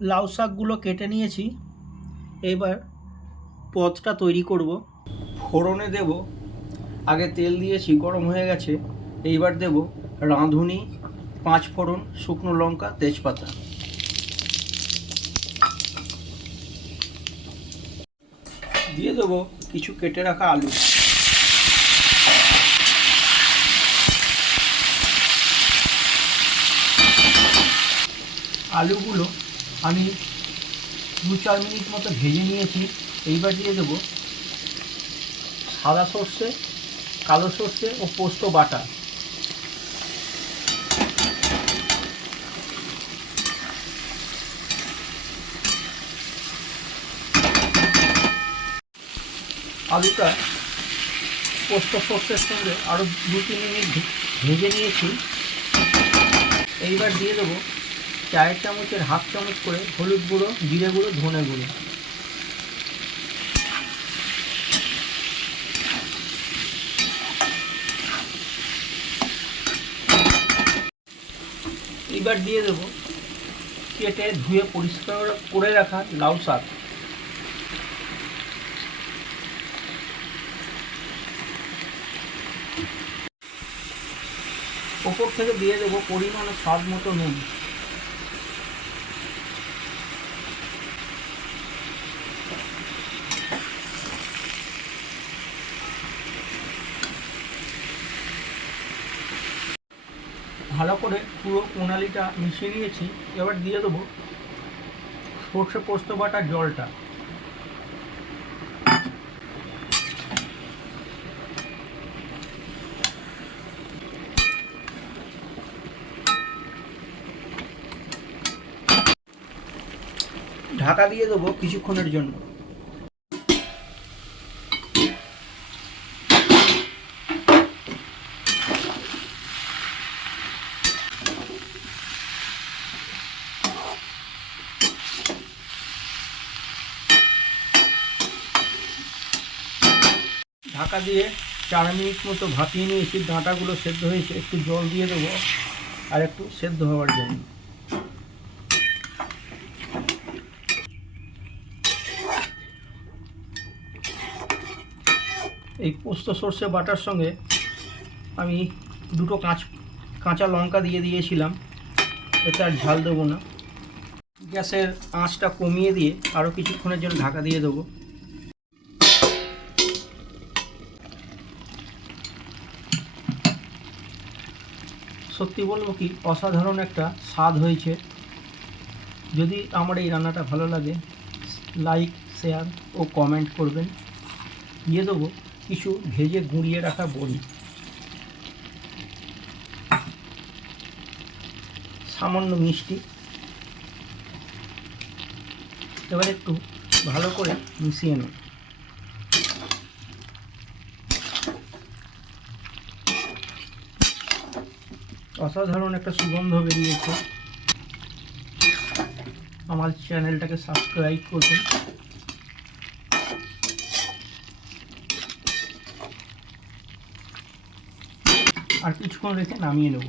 লাউ শাকগুলো কেটে নিয়েছি। এবার পদটা তৈরি করব। ফোড়নে দেব। আগে তেল দিয়েছি, গরম হয়ে গেছে। এইবার দেব রাঁধুনি, পাঁচ ফোড়ন, শুকনো লঙ্কা, তেজপাতা। দিয়ে দেবো কিছু কেটে রাখা আলু। আলুগুলো আমি দু চার মিনিট মতো ভেজে নিয়েছি। এইবার দিয়ে দেবো সাদা সর্ষে, কালো সর্ষে ও পোস্ত বাটা। আলুটা পোস্ত সর্ষের সঙ্গে আরও দু তিন মিনিট ভেজে নিয়েছি। এইবার দিয়ে দেবো চায়ের চামচের হাফ চামচ করে হলুদ গুঁড়ো, জিরে গুঁড়ো, ধনে গুঁড়ো। এবার দিয়ে দেবো কেটে ধুয়ে পরিষ্কার করে রাখা লাউ শাক। ওপর থেকে দিয়ে দেবো পরিমাণে স্বাদ মতো নুন। ভালো করে পুরো প্রণালীটা মিশিয়ে নিয়েছি। এবার দিয়ে দেবো সর্ষে পোস্ত বাটার জলটা। ঢাকা দিয়ে দেবো কিছুক্ষণের জন্য। ঢাকা দিয়ে চার মিনিট মতো ভাপিয়ে নিয়েছি ডাঁটাগুলো সেদ্ধ হয়েছে একটু জল দিয়ে দেবো আর একটু সেদ্ধ হওয়ার জন্য। এই পোস্ত সর্ষে বাটার সঙ্গে আমি দুটো কাঁচ, কাঁচা লঙ্কা দিয়ে দিয়েছিলাম। এতে আর ঝাল দেবো না। গ্যাসের আঁচটা কমিয়ে দিয়ে আরও কিছুক্ষণের জন্য ঢাকা দিয়ে দেবো। সত্যি বলব কি, অসাধারণ একটা স্বাদ হয়েছে। যদি আমার এই রান্নাটা ভালো লাগে লাইক শেয়ার ও কমেন্ট করবেন। দিয়ে দেবো কিছু ভেজে গুঁড়িয়ে রাখা বড়ি। সামান্য মিষ্টি। এবার একটু ভালো করে মিশিয়ে নেব। অসাধারণ একটা সুগন্ধ বেরিয়েছে। আমার চ্যানেলটাকে সাবস্ক্রাইব করবেন। আর কিছুক্ষণ রেখে নামিয়ে নেব।